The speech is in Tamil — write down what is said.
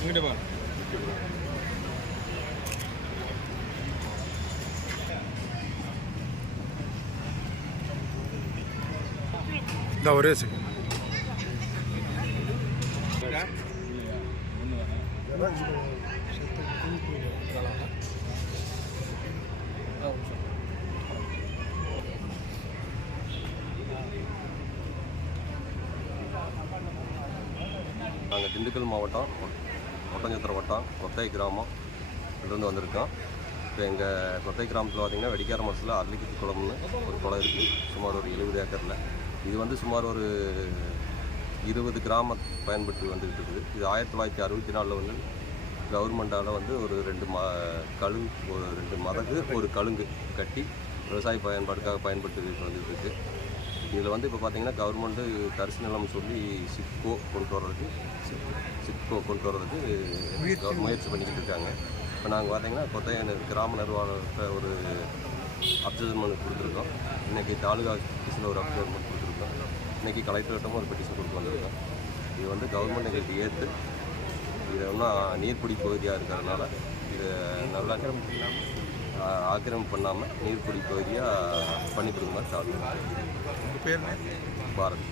இங்கிட்ட பா இந்த ஒரே செகண்ட் நாங்கள் திண்டுக்கல் மாவட்டம் ஒட்டஞ்சத்திர வட்டம் கொத்தை கிராமம் இருந்து வந்திருக்கோம். இப்போ எங்கள் கொத்தை கிராமத்தில் பார்த்திங்கன்னா வெடிக்கார மாதத்தில் அரளிக்குத்தி குளம்னு ஒரு குளம் இருக்குது சுமார் ஒரு எழுபது ஏக்கரில். இது வந்து சுமார் ஒரு இருபது கிராம பயன்பட்டு வந்துக்கிட்டு இருக்குது. இது ஆயிரத்தி தொள்ளாயிரத்தி அறுபத்தி நாலில் வந்து கவர்மெண்டால் வந்து ஒரு ரெண்டு ம கழுங்கு ஒரு ரெண்டு மதகு ஒரு கழுங்கு கட்டி விவசாய பயன்பாடுக்காக பயன்பட்டு வந்துட்டு இருக்குது இதில் வந்து இப்போ பார்த்தீங்கன்னா கவர்மெண்ட்டு தரிசு நிலம் சொல்லி சிப்கோ கொண்டு வர்றதுக்கு சிப்கோ கொண்டு வர்றதுக்கு முயற்சி பண்ணிக்கிட்டு இருக்காங்க. இப்போ நாங்கள் பார்த்தீங்கன்னா கொத்தைய கிராம நிர்வாகத்தை ஒரு அப்சர்மெண்ட் கொடுத்துருக்கோம். இன்றைக்கி தாலுகா ஆஃபீஸில் ஒரு அப்சர்மெண்ட் கொடுத்துருக்கோம். இன்றைக்கி கலெக்டர்கிட்டும் ஒரு பெட்டிஷன் கொடுத்து வந்திருக்கோம். இது வந்து கவர்மெண்ட் எங்களுக்கு ஏற்று இது இன்னும் நீர்பிடி பகுதியாக இருக்கிறதுனால இது நல்லா ஆக்கிரமிப்பு பண்ணாமல் நீர்பிடி பகுதியாக பண்ணி கொடுக்குமா சாப்பிடுவோம் பேர் பாரத்.